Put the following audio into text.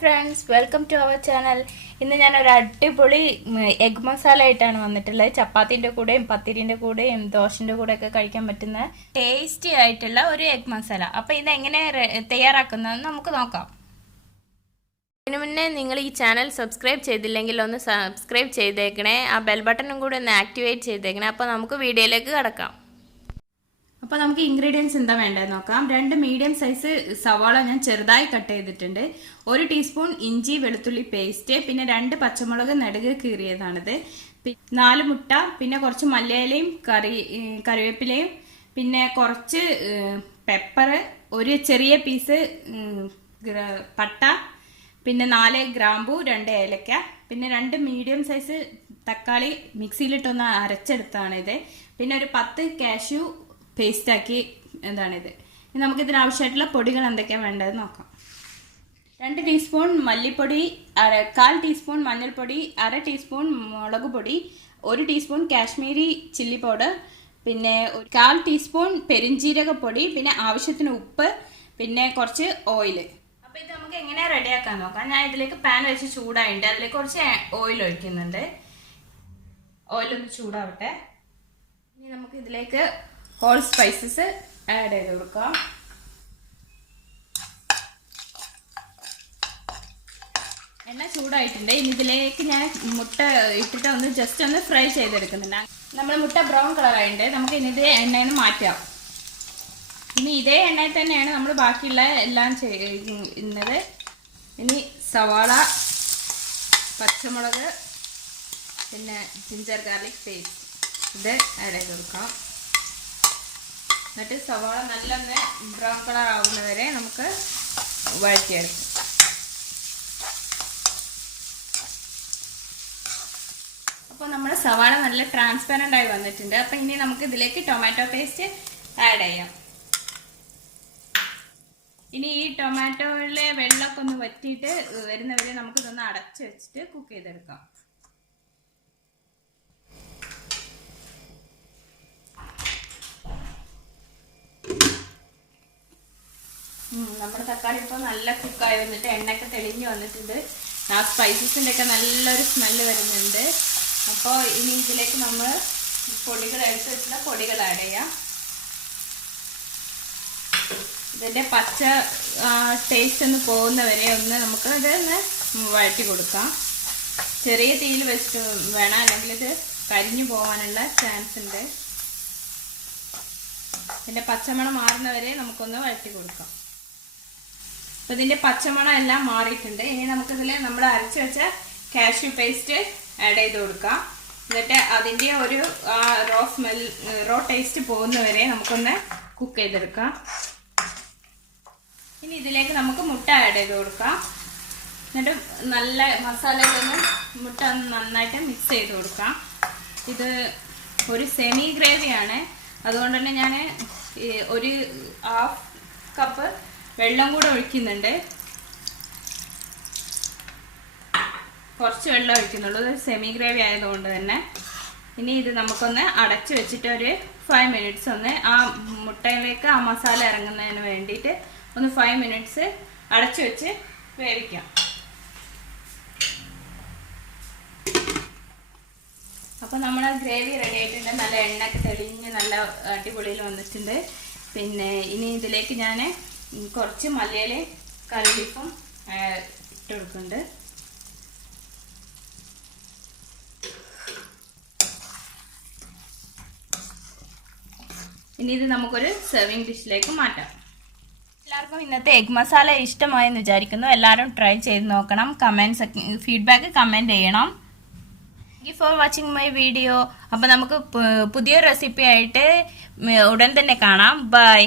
friends, welcome to our channel. ഇന്ന് ഞാൻ ഒരു അടിപൊളി എഗ് മസാല ആയിട്ടാണ് വന്നിട്ടുള്ളത്. ചപ്പാത്തിന്റെ കൂടെയും പത്തിരിന്റെ കൂടെയും ദോശന്റെ കൂടെ ഒക്കെ കഴിക്കാൻ പറ്റുന്ന ടേസ്റ്റി ആയിട്ടുള്ള ഒരു എഗ് മസാല. അപ്പോൾ ഇത് എങ്ങനെ തയ്യാറാക്കുന്നതെന്ന് നമുക്ക് നോക്കാം. അതിനു മുന്നേ നിങ്ങൾ ഈ ചാനൽ സബ്സ്ക്രൈബ് ചെയ്തില്ലെങ്കിൽ ഒന്ന് സബ്സ്ക്രൈബ് ചെയ്തേക്കണേ. ആ ബെൽ ബട്ടണും കൂടെ ഒന്ന് ആക്ടിവേറ്റ് ചെയ്തേക്കണേ. അപ്പോൾ നമുക്ക് വീഡിയോയിലേക്ക് കടക്കാം. അപ്പോൾ നമുക്ക് ഇൻഗ്രീഡിയൻസ് എന്താ വേണ്ടതെന്ന് നോക്കാം. 2 മീഡിയം സൈസ് സവാള ഞാൻ ചെറുതായി കട്ട് ചെയ്തിട്ടുണ്ട്. 1 ടീസ്പൂൺ ഇഞ്ചി വെളുത്തുള്ളി പേസ്റ്റ്, പിന്നെ 2 പച്ചമുളക് നെടുക് കീറിയതാണിത്, 4 മുട്ട, പിന്നെ കുറച്ച് മല്ലിയിലയും കറിവേപ്പിലയും, പിന്നെ കുറച്ച് പെപ്പർ, ഒരു ചെറിയ പീസ് പട്ട, പിന്നെ 4 ഗ്രാമ്പു, 2 ഏലക്ക, പിന്നെ 2 മീഡിയം സൈസ് തക്കാളി മിക്സിയിലിട്ടൊന്ന് അരച്ചെടുത്താണിത്, പിന്നെ ഒരു 10 കാഷ്യൂ പേസ്റ്റാക്കി എന്താണിത്. ഇനി നമുക്ക് ഇതിനാവശ്യമായിട്ടുള്ള പൊടികൾ എന്തൊക്കെയാണ് വേണ്ടത് നോക്കാം. 2 ടീസ്പൂൺ മല്ലിപ്പൊടി, 1/4 ടീസ്പൂൺ മഞ്ഞൾപ്പൊടി, 1/2 ടീസ്പൂൺ മുളക് പൊടി, 1 ടീസ്പൂൺ കാശ്മീരി ചില്ലി പൗഡർ, പിന്നെ 1/4 ടീസ്പൂൺ പെരിഞ്ജീരകപ്പൊടി, പിന്നെ ആവശ്യത്തിന് ഉപ്പ്, പിന്നെ കുറച്ച് ഓയിൽ. അപ്പോൾ ഇത് നമുക്ക് എങ്ങനെ റെഡിയാക്കാൻ നോക്കാം. ഞാൻ ഇതിലേക്ക് പാൻ വെച്ച് ചൂടായിട്ട് അതിലേക്ക് കുറച്ച് ഓയിൽ ഒഴിക്കുന്നുണ്ട്. ഓയിലൊന്ന് ചൂടാവട്ടെ. ഇനി നമുക്ക് ഇതിലേക്ക് ഹോൾ സ്പൈസസ് ആഡ് ചെയ്ത് കൊടുക്കാം. എണ്ണ ചൂടായിട്ടുണ്ട്. ഇനി ഇതിലേക്ക് ഞാൻ മുട്ട ഇട്ടിട്ട് ഒന്ന് ജസ്റ്റ് ഒന്ന് ഫ്രൈ ചെയ്തെടുക്കുന്നുണ്ട്. നമ്മൾ മുട്ട ബ്രൗൺ കളറായിട്ടുണ്ട്. നമുക്ക് ഇനി ഇത് എണ്ണയിൽ നിന്ന് മാറ്റാം. ഇനി ഇതേ എണ്ണയിൽ തന്നെയാണ് നമ്മൾ ബാക്കിയുള്ള എല്ലാം ചെയ്യുന്നത്. ഇനി സവാള, പച്ചമുളക്, പിന്നെ ജിഞ്ചർ ഗാർലിക് പേസ്റ്റ് ഇത് ആഡ് ചെയ്ത് കൊടുക്കാം. എന്നിട്ട് സവാള നല്ലൊന്ന് ബ്രൗൺ കളർ ആവുന്നവരെ നമുക്ക് വഴറ്റിയെടുക്കാം. അപ്പോൾ നമ്മുടെ സവാള നല്ല ട്രാൻസ്പെറൻ്റ് ആയി വന്നിട്ടുണ്ട്. അപ്പോൾ ഇനി നമുക്ക് ഇതിലേക്ക് ടൊമാറ്റോ പേസ്റ്റ് ആഡ് ചെയ്യാം. ഇനി ഈ ടൊമാറ്റോയിലെ വെള്ളമൊക്കെ ഒന്ന് വറ്റിയിട്ട് വരുന്നവരെ നമുക്കിതൊന്ന് അടച്ചു വെച്ചിട്ട് കുക്ക് ചെയ്തെടുക്കാം. നമ്മുടെ തക്കാളി ഇപ്പോൾ നല്ല കുക്കായി വന്നിട്ട് എണ്ണയൊക്കെ തെളിഞ്ഞ് വന്നിട്ടുണ്ട്. ആ സ്പൈസസിൻ്റെ ഒക്കെ നല്ലൊരു സ്മെല്ല് വരുന്നുണ്ട്. അപ്പോൾ ഇനി ഇതിലേക്ക് നമ്മൾ പൊടികൾ എടുത്ത് വെച്ചിട്ടുള്ള പൊടികൾ ആഡ് ചെയ്യാം. ഇതിൻ്റെ പച്ച ടേസ്റ്റ് ഒന്ന് പോകുന്നവരെ ഒന്ന് നമുക്ക് ഇതൊന്ന് വഴറ്റി കൊടുക്കാം. ചെറിയ തീയിൽ വെച്ചിട്ട് വേണം, അല്ലെങ്കിൽ ഇത് കരിഞ്ഞു പോകാനുള്ള ചാൻസ് ഉണ്ട്. ഇതിൻ്റെ പച്ചമണം മാറുന്നവരെ നമുക്കൊന്ന് വഴറ്റി കൊടുക്കാം. അപ്പോൾ ഇതിൻ്റെ പച്ചമണം എല്ലാം മാറിയിട്ടുണ്ട്. ഇനി നമുക്കിതിൽ നമ്മൾ അരച്ച് വെച്ച കാഷ്യൂ പേസ്റ്റ് ആഡ് ചെയ്ത് കൊടുക്കാം. എന്നിട്ട് അതിൻ്റെ ഒരു റോ ടേസ്റ്റ് പോകുന്നവരെ നമുക്കൊന്ന് കുക്ക് ചെയ്തെടുക്കാം. ഇനി ഇതിലേക്ക് നമുക്ക് മുട്ട ആഡ് ചെയ്ത് കൊടുക്കാം. എന്നിട്ട് നല്ല മസാലയിലൊന്ന് മുട്ട ഒന്ന് നന്നായിട്ട് മിക്സ് ചെയ്ത് കൊടുക്കാം. ഇത് ഒരു സെമി ഗ്രേവിയാണ്, അതുകൊണ്ട് തന്നെ ഞാൻ ഒരു 1/2 കപ്പ് വെള്ളം കൂടെ ഒഴിക്കുന്നുണ്ട്. കുറച്ച് വെള്ളം ഒഴിക്കുന്നുള്ളൂ, ഇത് സെമി ഗ്രേവി ആയതുകൊണ്ട് തന്നെ. ഇനി ഇത് നമുക്കൊന്ന് അടച്ചു വെച്ചിട്ട് ഒരു 5 മിനിറ്റ്സ് ഒന്ന് ആ മുട്ടയിലേക്ക് ആ മസാല ഇറങ്ങുന്നതിന് വേണ്ടിയിട്ട് ഒന്ന് 5 മിനിറ്റ്സ് അടച്ചു വെച്ച് വേവിക്കാം. അപ്പോൾ നമ്മുടെ ഗ്രേവി റെഡി ആയിട്ടുണ്ട്. നല്ല എണ്ണയൊക്കെ തെളിഞ്ഞ് നല്ല അടിപൊളിയിൽ വന്നിട്ടുണ്ട്. പിന്നെ ഇനി ഇതിലേക്ക് ഞാൻ കുറച്ച് മല്ലിയിലയും കറിവേപ്പും ഇട്ട് കൊടുക്കുന്നുണ്ട്. ഇനി ഇത് നമുക്കൊരു സെർവിങ് ഡിഷിലേക്ക് മാറ്റാം. എല്ലാവർക്കും ഇന്നത്തെ എഗ് മസാല ഇഷ്ടമായെന്ന് വിചാരിക്കുന്നു. എല്ലാവരും ട്രൈ ചെയ്ത് നോക്കണം. ഫീഡ്ബാക്ക് കമൻറ്റ് ചെയ്യണം. Thank you for watching my video. അപ്പോൾ നമുക്ക് പുതിയൊരു റെസിപ്പി ആയിട്ട് ഉടൻ തന്നെ കാണാം. ബൈ.